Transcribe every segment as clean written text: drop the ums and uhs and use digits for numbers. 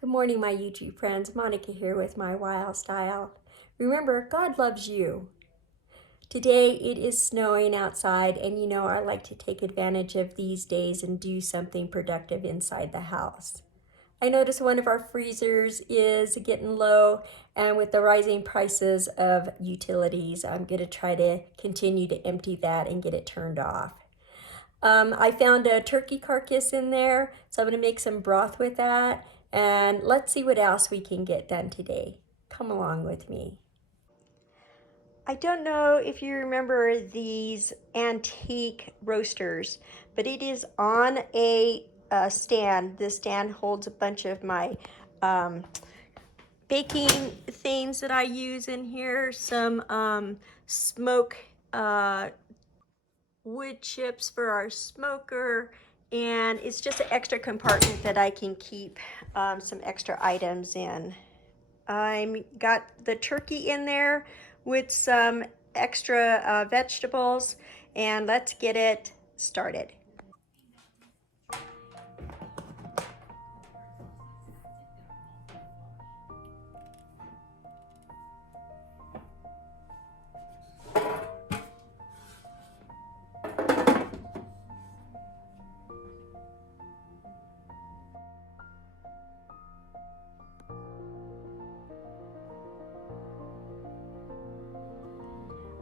Good morning, my YouTube friends. Monica here with my Wild Style. Remember, God loves you. Today it is snowing outside, and you know I like to take advantage of these days and do something productive inside the house. I noticed one of our freezers is getting low, and with the rising prices of utilities, I'm going to try to continue to empty that and get it turned off. I found a turkey carcass in there, so I'm going to make some broth with that. And let's see what else we can get done today. Come along with me. I don't know if you remember these antique roasters, but it is on a stand. This stand holds a bunch of my baking things that I use in here. Some smoke wood chips for our smoker, and it's just an extra compartment that I can keep some extra items in. I got the turkey in there with some extra vegetables, and let's get it started.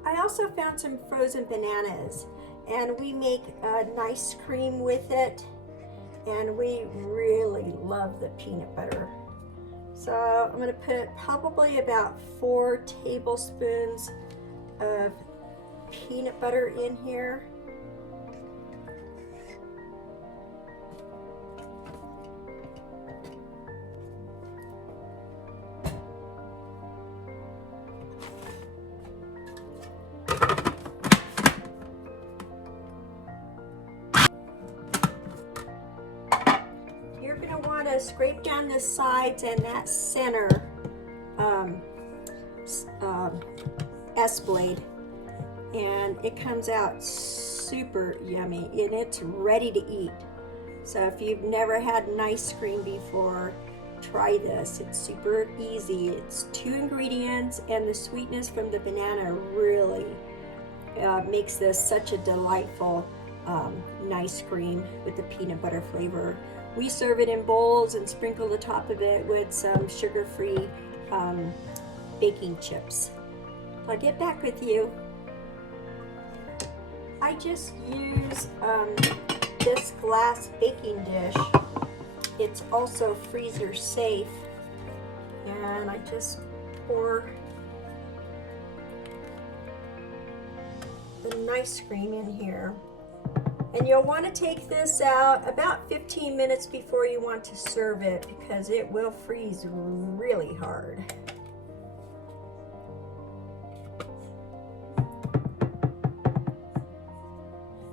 I also found some frozen bananas, and we make a nice cream with it, and we really love the peanut butter. So I'm going to put probably about 4 tablespoons of peanut butter in here. You're going to want to scrape down the sides and that center S-blade, and it comes out super yummy, and it's ready to eat. So if you've never had an ice cream before, try this. It's super easy. It's 2 ingredients, and the sweetness from the banana really makes this such a delightful nice cream with the peanut butter flavor. We serve it in bowls and sprinkle the top of it with some sugar-free baking chips. I'll get back with you. I just use this glass baking dish. It's also freezer safe, and I just pour the nice cream in here. And you'll want to take this out about 15 minutes before you want to serve it, because it will freeze really hard.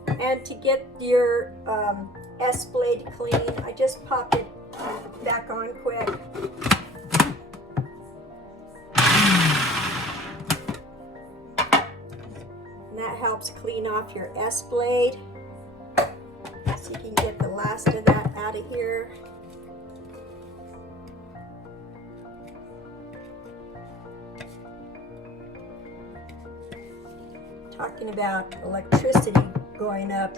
And to get your S-blade clean, I just pop it back on quick. And that helps clean off your S-blade, so you can get the last of that out of here. Talking about electricity going up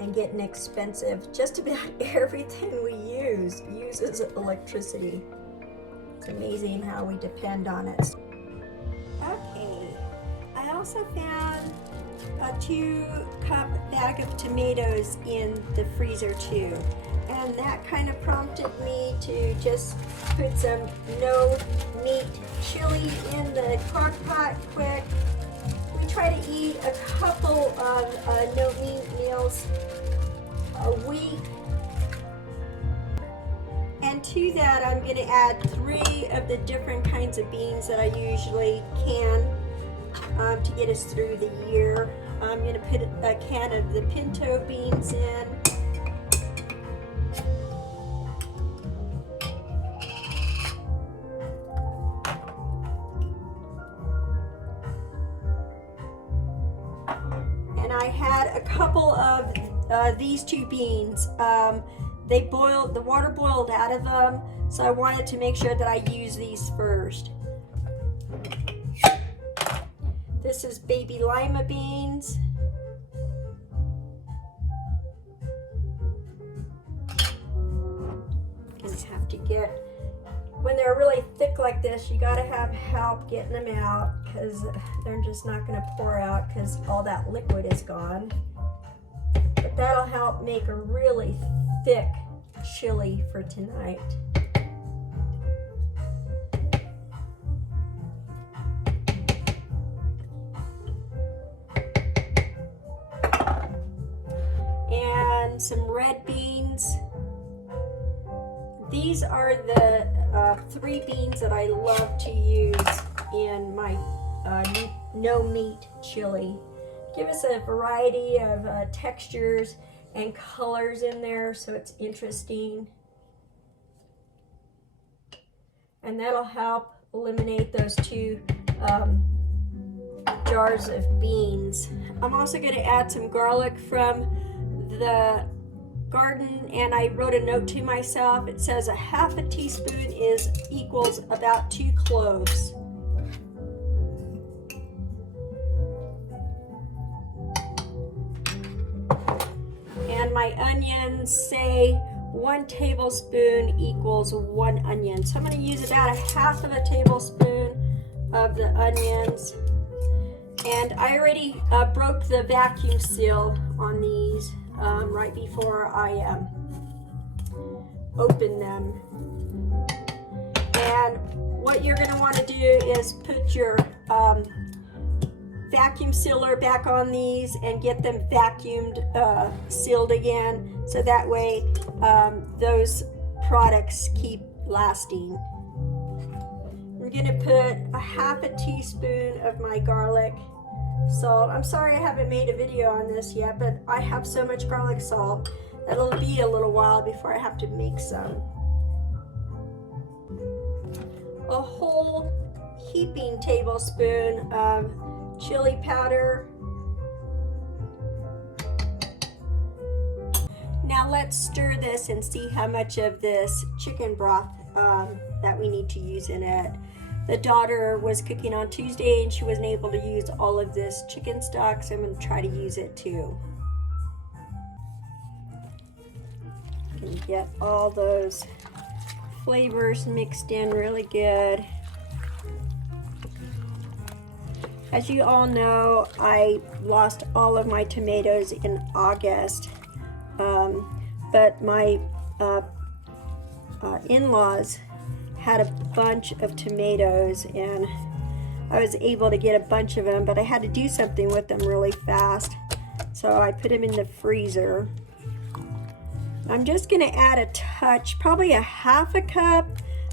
and getting expensive, just about everything we use uses electricity. It's amazing how we depend on it. Okay, I also found a 2-cup bag of tomatoes in the freezer too, and that kind of prompted me to just put some no meat chili in the crock pot quick. We try to eat a couple of no meat meals a week, and to that I'm going to add 3 of the different kinds of beans that I usually can to get us through the year. I'm going to put a can of the pinto beans in. And I had a couple of these 2 beans. they boiled, the water boiled out of them, so I wanted to make sure that I use these first. This is baby lima beans. Gonna have to get, when they're really thick like this, you gotta have help getting them out because they're just not gonna pour out because all that liquid is gone. But that'll help make a really thick chili for tonight. And some red beans. These are the 3 beans that I love to use in my no meat chili. Give us a variety of textures and colors in there, so it's interesting. And that'll help eliminate those 2 jars of beans. I'm also going to add some garlic from the garden, and I wrote a note to myself. It says a half a teaspoon equals about 2 cloves. And my onions say 1 tablespoon equals 1 onion. So I'm going to use about a half of a tablespoon of the onions. And I already broke the vacuum seal on these right before I open them. And what you're going to want to do is put your vacuum sealer back on these and get them vacuumed sealed again, so that way those products keep lasting. I'm going to put a half a teaspoon of my garlic salt. I'm sorry I haven't made a video on this yet, but I have so much garlic salt that it'll be a little while before I have to make some. A whole heaping tablespoon of chili powder. Now let's stir this and see how much of this chicken broth that we need to use in it. The daughter was cooking on Tuesday and she wasn't able to use all of this chicken stock, so I'm going to try to use it too. Can get all those flavors mixed in really good. As you all know, I lost all of my tomatoes in August, but my in-laws had a bunch of tomatoes and I was able to get a bunch of them, but I had to do something with them really fast, so I put them in the freezer. I'm just going to add a touch, probably a half a cup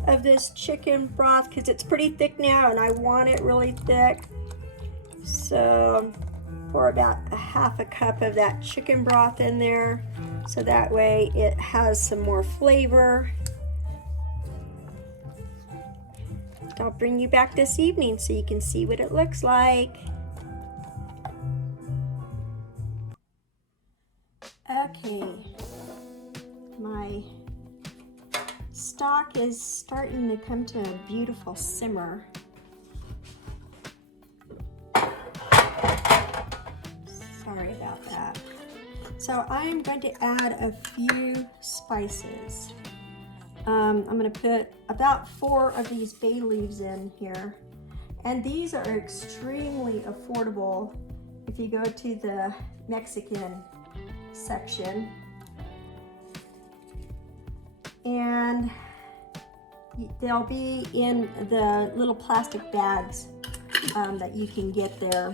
of this chicken broth because it's pretty thick now and I want it really thick. So pour about a half a cup of that chicken broth in there, so that way it has some more flavor. I'll bring you back this evening so you can see what it looks like. Okay, my stock is starting to come to a beautiful simmer. Sorry about that. So I'm going to add a few spices. I'm going to put about 4 of these bay leaves in here. And these are extremely affordable if you go to the Mexican section. And they'll be in the little plastic bags that you can get there.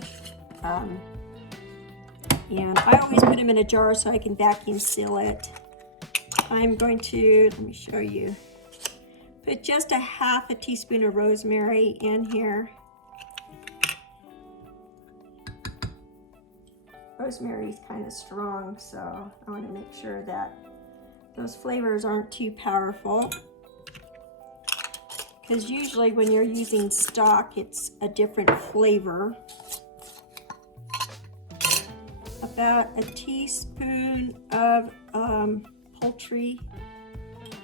And I always put them in a jar so I can vacuum seal it. I'm going to, let me show you, put just a half a teaspoon of rosemary in here. Rosemary is kind of strong, so I want to make sure that those flavors aren't too powerful. Because usually when you're using stock, it's a different flavor. About a teaspoon of Poultry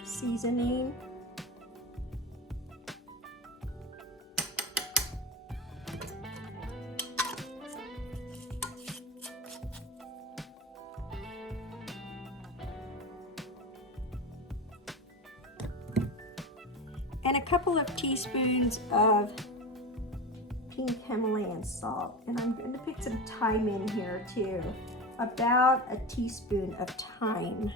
Seasoning. And a couple of teaspoons of pink Himalayan salt. And I'm going to put some thyme in here too. About a teaspoon of thyme.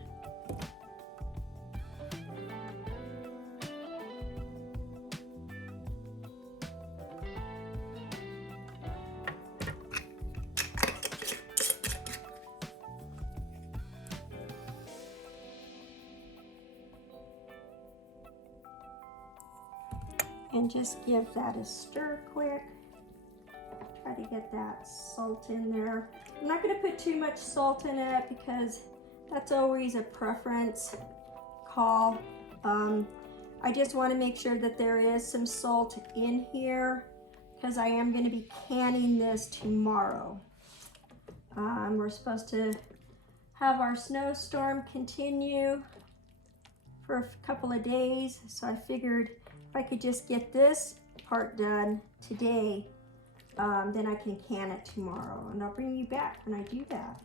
And just give that a stir quick. Try to get that salt in there. I'm not going to put too much salt in it because that's always a preference call. I just want to make sure that there is some salt in here because I am going to be canning this tomorrow. We're supposed to have our snowstorm continue for a couple of days, so I figured if I could just get this part done today, then I can can it tomorrow, and I'll bring you back when I do that.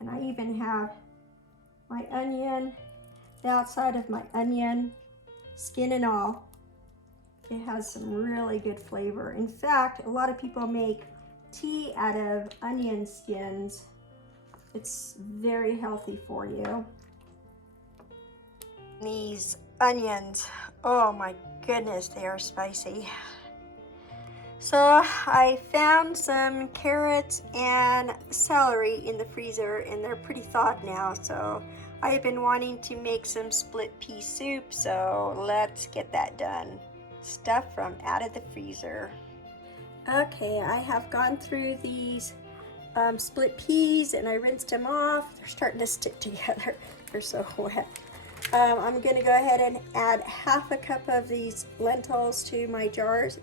And I even have my onion, the outside of my onion, skin and all. It has some really good flavor. In fact, a lot of people make tea out of onion skins. It's very healthy for you. These onions, oh my goodness, they are spicy. So I found some carrots and celery in the freezer, and they're pretty thawed now. So I've been wanting to make some split pea soup, so let's get that done. Stuff from out of the freezer. Okay, I have gone through these split peas and I rinsed them off. They're starting to stick together. They're so wet. I'm going to go ahead and add half a cup of these lentils to my jars,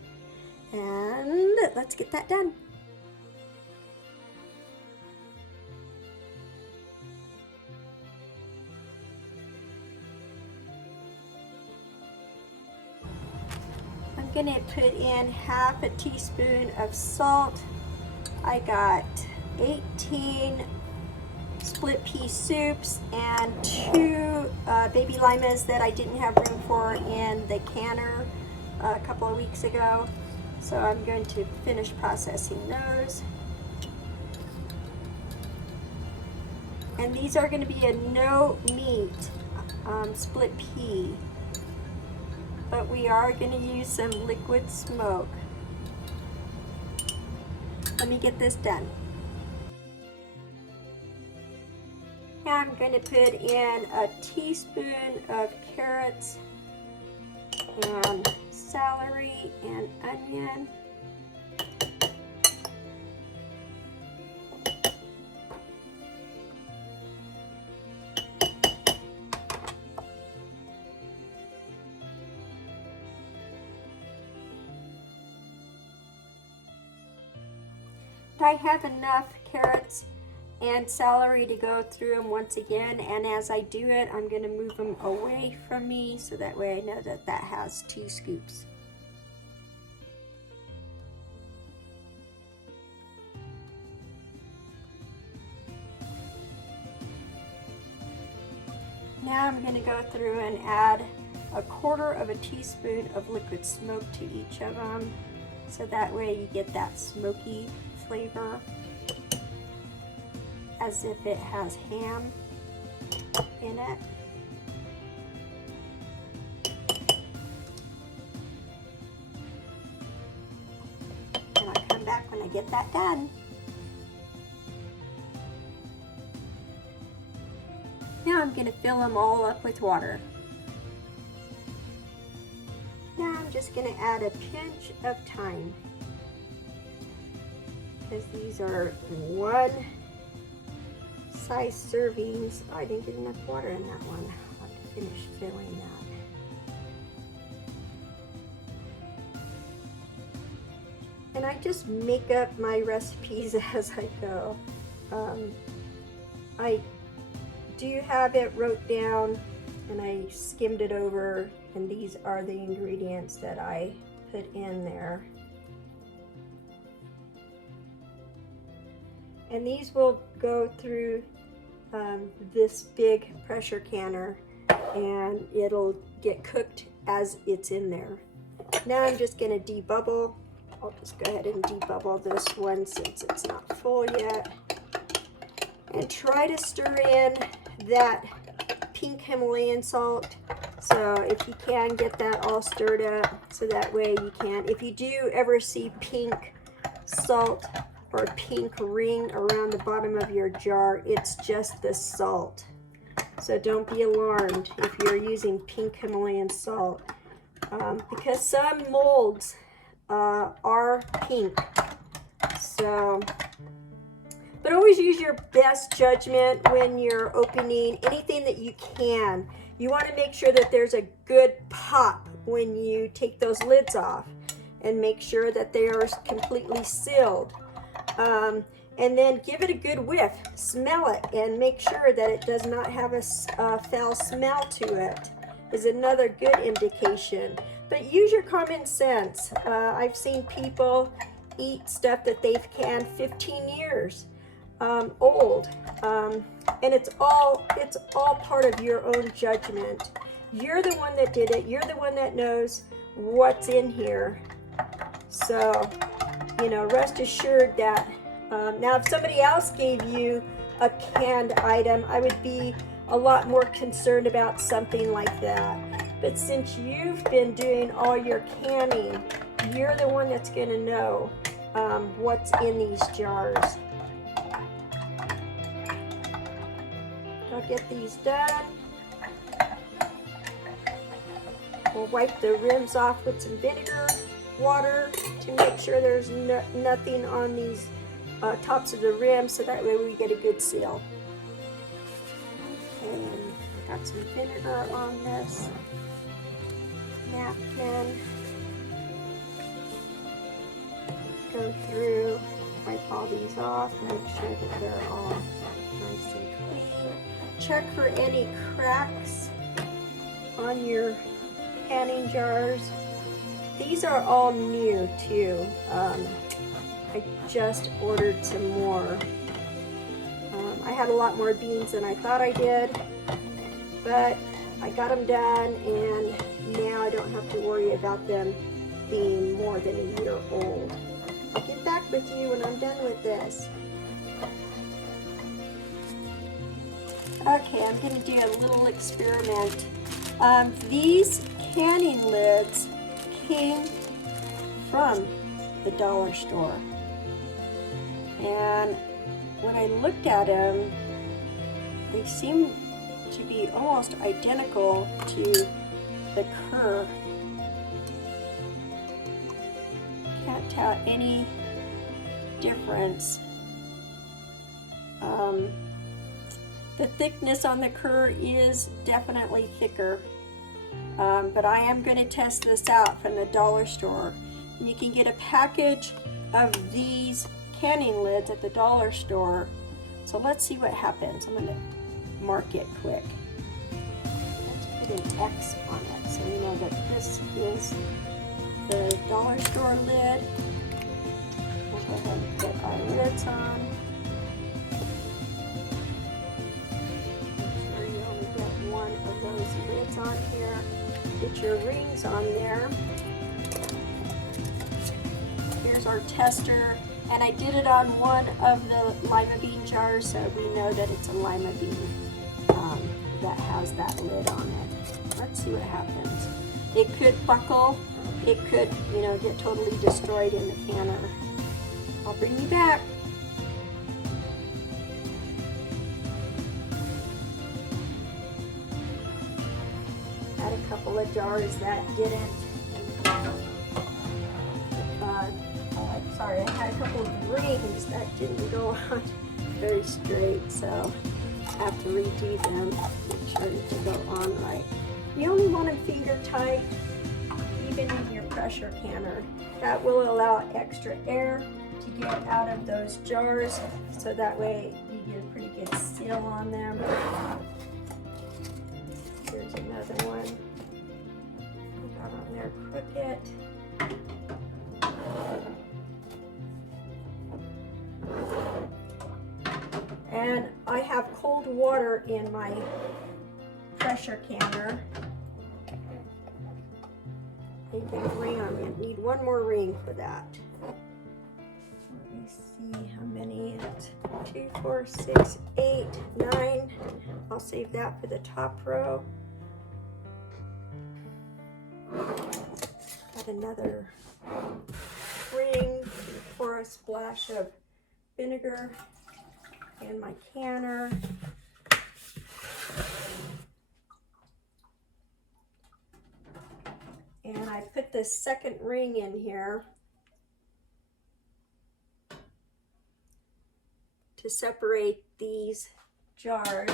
and let's get that done. I'm going to put in half a teaspoon of salt. I got 18 split pea soups and 2 baby limas that I didn't have room for in the canner a couple of weeks ago. So I'm going to finish processing those. And these are going to be a no meat split pea, but we are going to use some liquid smoke. Let me get this done. Now I'm going to put in a teaspoon of carrots and celery and onion. I have enough carrots and celery to go through them once again, and as I do it, I'm going to move them away from me so that way I know that that has 2 scoops. Now I'm going to go through and add 1/4 of a teaspoon of liquid smoke to each of them, so that way you get that smoky flavor as if it has ham in it. And I'll come back when I get that done. Now I'm going to fill them all up with water. Now I'm just going to add a pinch of thyme, because these are 1 size servings. Oh, I didn't get enough water in that one. I'll have to finish filling that. And I just make up my recipes as I go. I do have it wrote down and I skimmed it over, and these are the ingredients that I put in there. And these will go through this big pressure canner, and it'll get cooked as it's in there. Now I'm just going to debubble. I'll just go ahead and debubble this one since it's not full yet. And try to stir in that pink Himalayan salt. So if you can, get that all stirred up so that way you can. If you do ever see pink salt or a pink ring around the bottom of your jar, it's just the salt. So don't be alarmed if you're using pink Himalayan salt, because some molds are pink. So, but always use your best judgment when you're opening anything that you can. You want to make sure that there's a good pop when you take those lids off, and make sure that they are completely sealed. And then give it a good whiff, smell it, and make sure that it does not have a foul smell to it, is another good indication. But use your common sense. I've seen people eat stuff that they've canned 15 years old, and it's all part of your own judgment. You're the one that did it. You're the one that knows what's in here. So, you know, rest assured that now if somebody else gave you a canned item, I would be a lot more concerned about something like that. But since you've been doing all your canning, you're the one that's going to know what's in these jars. I'll get these done. We'll wipe the rims off with some vinegar, water, to make sure there's nothing on these tops of the rim, so that way we get a good seal. And got some vinegar on this napkin. Go through, wipe all these off, make sure that they're all nice and clean. Check for any cracks on your canning jars. These are all new too. I just ordered some more. I had a lot more beans than I thought I did, but I got them done, and now I don't have to worry about them being more than a year old. I'll get back with you when I'm done with this. Okay, I'm going to do a little experiment. These canning lids came from the dollar store, and when I looked at them, they seem to be almost identical to the cur. Can't tell any difference. The thickness on the cur is definitely thicker, but I am going to test this out from the dollar store. And you can get a package of these canning lids at the dollar store. So let's see what happens. I'm going to mark it quick. Let's put an X on it so you know that this is the dollar store lid. We'll go ahead and put our lids on. Make sure you only get one of those lids on here. Get your rings on there. Here's our tester, and I did it on one of the lima bean jars, so we know that it's a lima bean that has that lid on it. Let's see what happens. It could buckle, it could, you know, get totally destroyed in the canner. I'll bring you back. Had a couple of jars that didn't. Sorry, I had a couple of rings that didn't go on very straight, so I have to redo them, make sure to go on right. You only want them finger tight, even in your pressure canner. That will allow extra air to get out of those jars, so that way you get a pretty good good seal on them. Here's another one. Got on there crooked. And I have cold water in my pressure canner. I think a ring on it. Need one more ring for that. Let me see how many. It's 2, 4, 6, 8, 9. I'll save that for the top row. Got another ring for a splash of vinegar in my canner. And I put this second ring in here to separate these jars.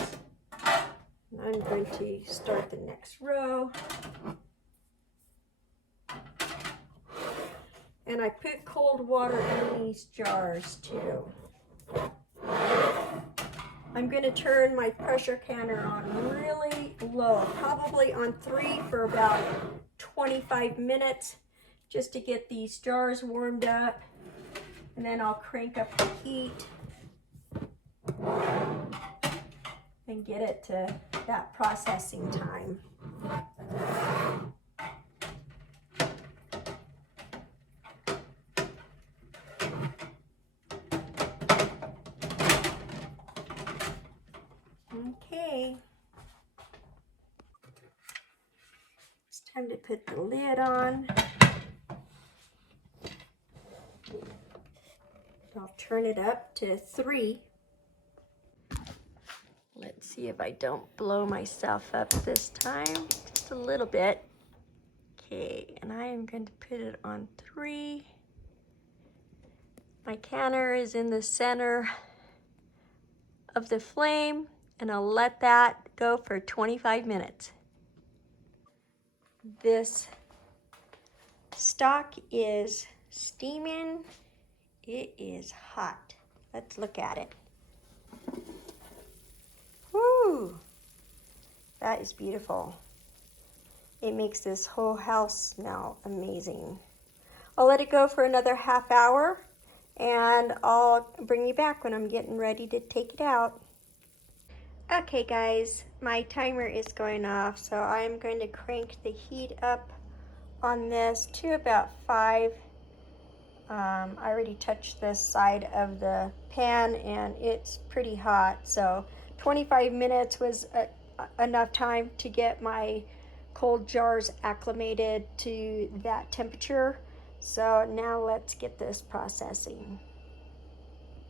And I'm going to start the next row. And I put cold water in these jars too. I'm going to turn my pressure canner on really low, probably on 3 for about 25 minutes, just to get these jars warmed up. And then I'll crank up the heat and get it to that processing time. Okay, it's time to put the lid on. I'll turn it up to 3. Let's see if I don't blow myself up this time, just a little bit. Okay, and I am going to put it on 3. My canner is in the center of the flame, and I'll let that go for 25 minutes. This stock is steaming. It is hot. Let's look at it. Woo! That is beautiful. It makes this whole house smell amazing. I'll let it go for another half hour, and I'll bring you back when I'm getting ready to take it out. Okay guys, my timer is going off, so I'm going to crank the heat up on this to about 5. I already touched this side of the pan and it's pretty hot, so 25 minutes was enough time to get my cold jars acclimated to that temperature. So now let's get this processing.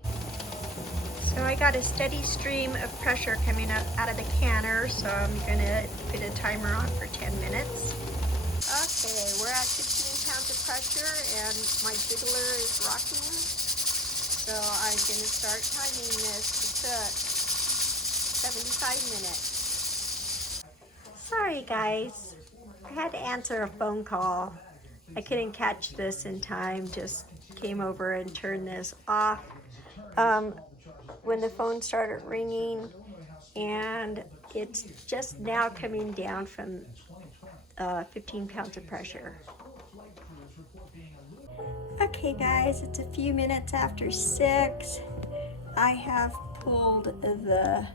So I got a steady stream of pressure coming up out of the canner, so I'm gonna put a timer on for 10 minutes. Okay, we're at 15 pounds of pressure and my jiggler is rocking. So I'm gonna start timing this to cook 75 minutes. Sorry guys, I had to answer a phone call. I couldn't catch this in time, just came over and turned this off. When the phone started ringing, and it's just now coming down from 15 pounds of pressure. Okay guys, it's a few minutes after 6. I have pulled the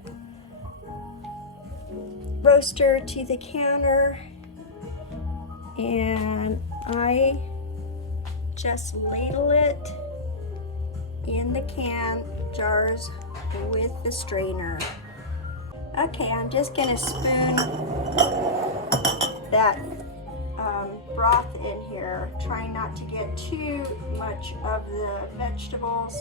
roaster to the counter, and I just ladle it in the jars with the strainer. Okay, I'm just gonna spoon that broth in here, trying not to get too much of the vegetables.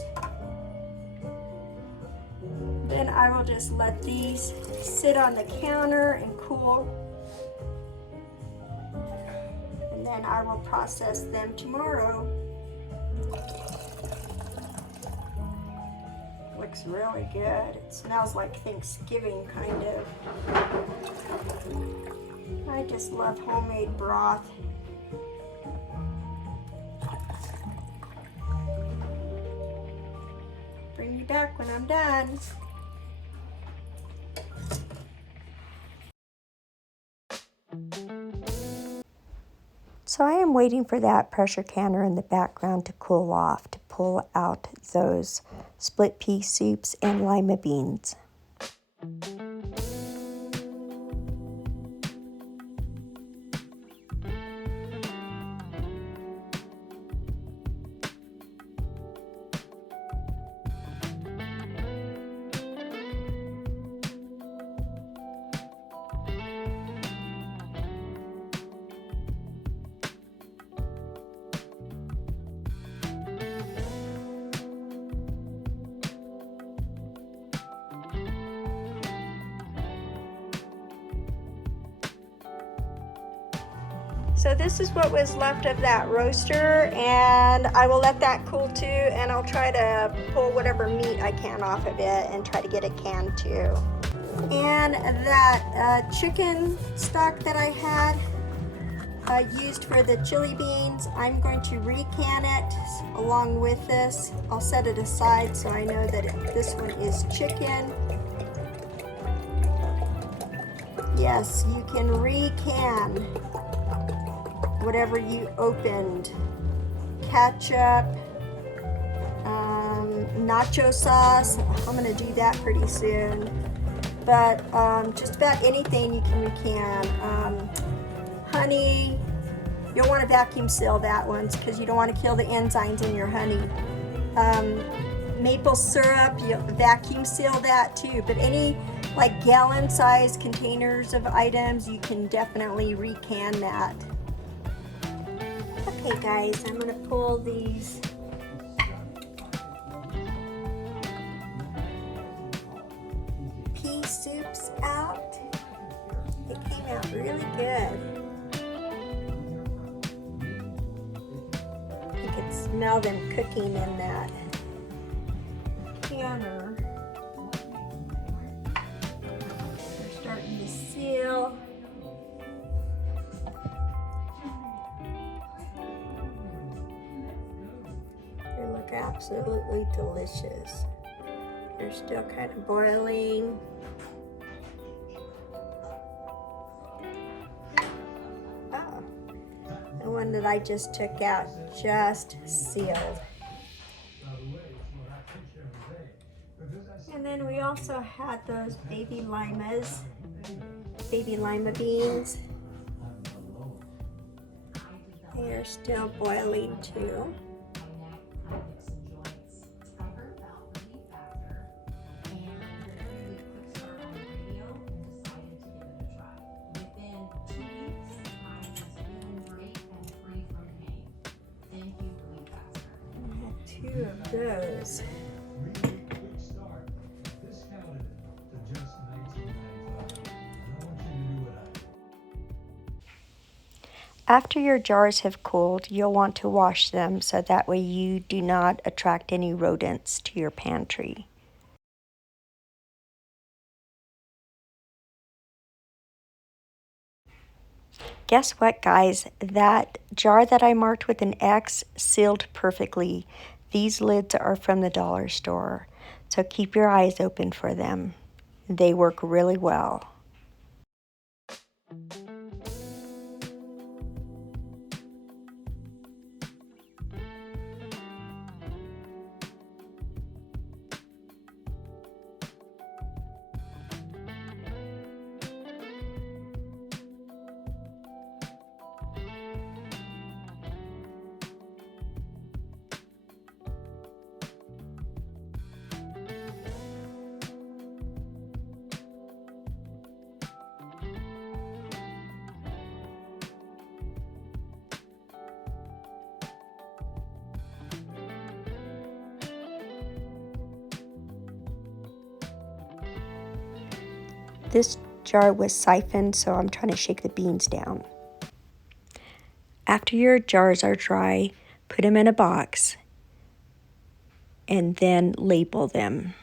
Then I will just let these sit on the counter and cool. And then I will process them tomorrow. Looks really good. It smells like Thanksgiving, kind of. I just love homemade broth. Bring you back when I'm done. So I am waiting for that pressure canner in the background to cool off to pull out those split pea soups and lima beans. So this is what was left of that roaster, and I will let that cool too, and I'll try to pull whatever meat I can off of it and try to get it canned too. And that chicken stock that I had used for the chili beans, I'm going to recan it along with this. I'll set it aside so I know that this one is chicken. Yes, you can recan whatever you opened. Ketchup, nacho sauce. I'm gonna do that pretty soon. But just about anything you can recan. Honey, you'll want to vacuum seal that one because you don't want to kill the enzymes in your honey. Maple syrup, you'll vacuum seal that too. But any like gallon-sized containers of items, you can definitely recan that. Okay guys, I'm gonna pull these pea soups out. It came out really good. You can smell them cooking in that canner. They're starting to seal. They look absolutely delicious. They're still kind of boiling. Oh, the one that I just took out just sealed. And then we also had those baby lima beans. They are still boiling too. Two of those. After your jars have cooled, you'll want to wash them so that way you do not attract any rodents to your pantry. Guess what, guys? That jar that I marked with an X sealed perfectly. These lids are from the dollar store, so keep your eyes open for them. They work really well. This jar was siphoned, so I'm trying to shake the beans down. After your jars are dry, put them in a box and then label them.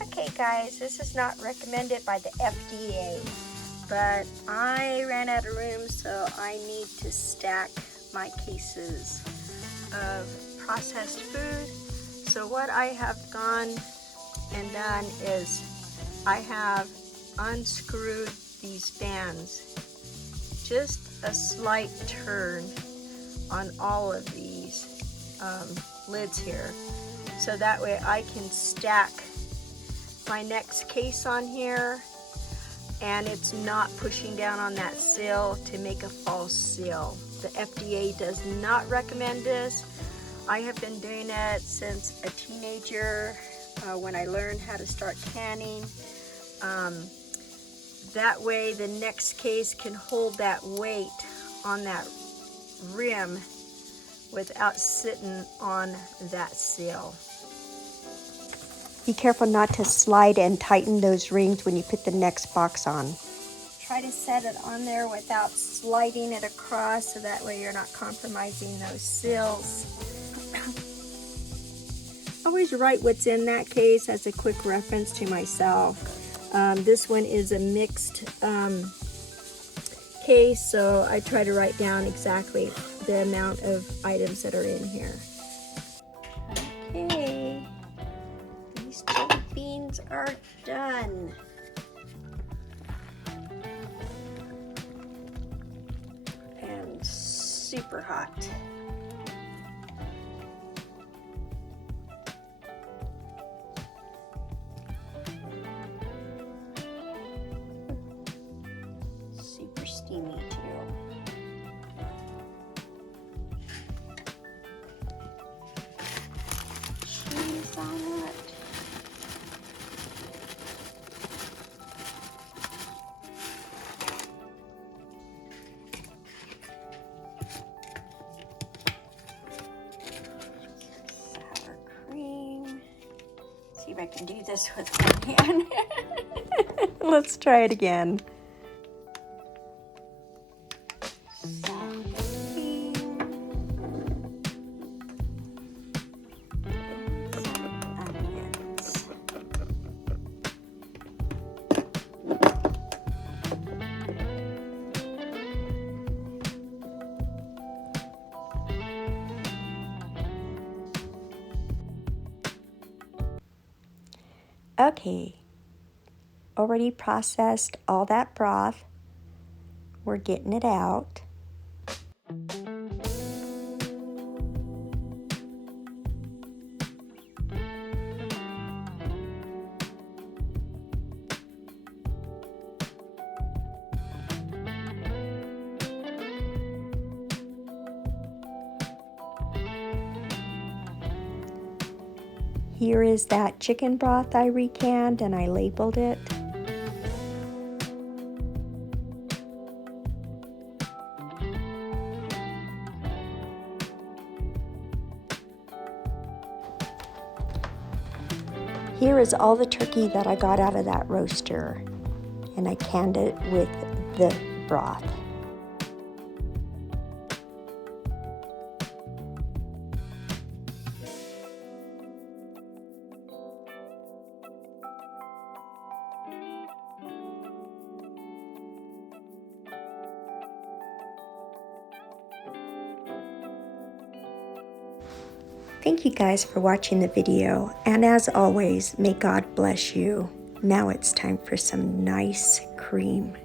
Okay guys, this is not recommended by the FDA, but I ran out of room, so I need to stack my cases of processed food. So what I have gone and done is I have unscrewed these fans. Just a slight turn on all of these lids here, so that way I can stack my next case on here and it's not pushing down on that sill to make a false seal. The FDA does not recommend this. I have been doing it since a teenager when I learned how to start canning. That way the next case can hold that weight on that rim without sitting on that seal. Be careful not to slide and tighten those rings when you put the next box on. Try to set it on there without sliding it across, so that way you're not compromising those seals. Always write what's in that case as a quick reference to myself. This one is a mixed case, so I try to write down exactly the amount of items that are in here. Okay, these chili beans are done. And super hot. Super steamy too. Cheese on it. Sour cream. See if I can do this with one hand. Let's try it again. Okay, already processed all that broth. We're getting it out. Here is that chicken broth I recanned and I labeled it. Here is all the turkey that I got out of that roaster, and I canned it with the broth. Thank you guys for watching the video, and as always, may God bless you. Now it's time for some nice cream.